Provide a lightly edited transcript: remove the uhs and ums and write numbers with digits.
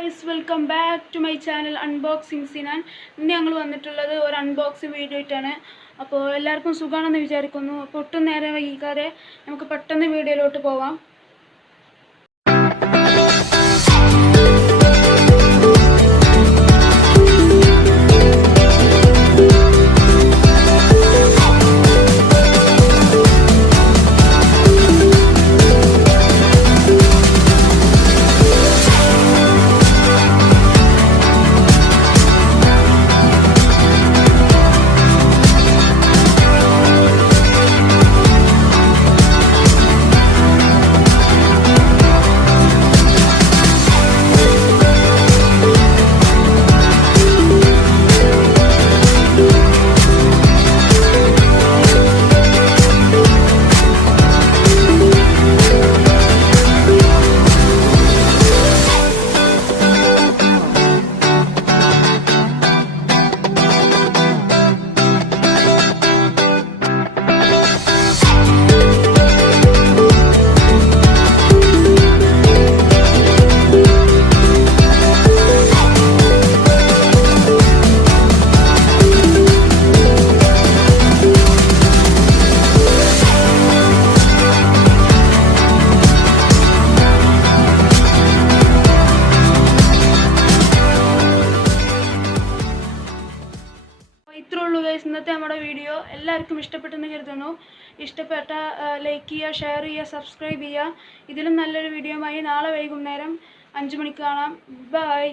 Guys welcome back to my channel unboxing Sinan. ഇന്ന് ഞങ്ങൾ വന്നിട്ടുള്ളത് ഒരു അൺബോക്സിങ് വീഡിയോ ആയിട്ടാണ്. അപ്പോൾ എല്ലാവർക്കും സുഖമാണെന്ന് വിചാരിക്കുന്നു. അപ്പോൾ ഒട്ടും നേരം വൈകാതെ നമുക്ക് പെട്ടെന്ന് വീഡിയോയിലോട്ട് പോവാം. ഇത്രയുള്ളൂ ഗൈസ് ഇന്നത്തെ നമ്മുടെ വീഡിയോ. എല്ലാവർക്കും ഇഷ്ടപ്പെട്ടെന്ന് കരുതുന്നു. ഇഷ്ടപ്പെട്ട ലൈക്ക് ചെയ്യുക, ഷെയർ ചെയ്യുക, സബ്സ്ക്രൈബ് ചെയ്യുക. ഇതിലും നല്ലൊരു വീഡിയോയുമായി നാളെ വൈകുന്നേരം 5 മണിക്ക് കാണാം. ബൈ.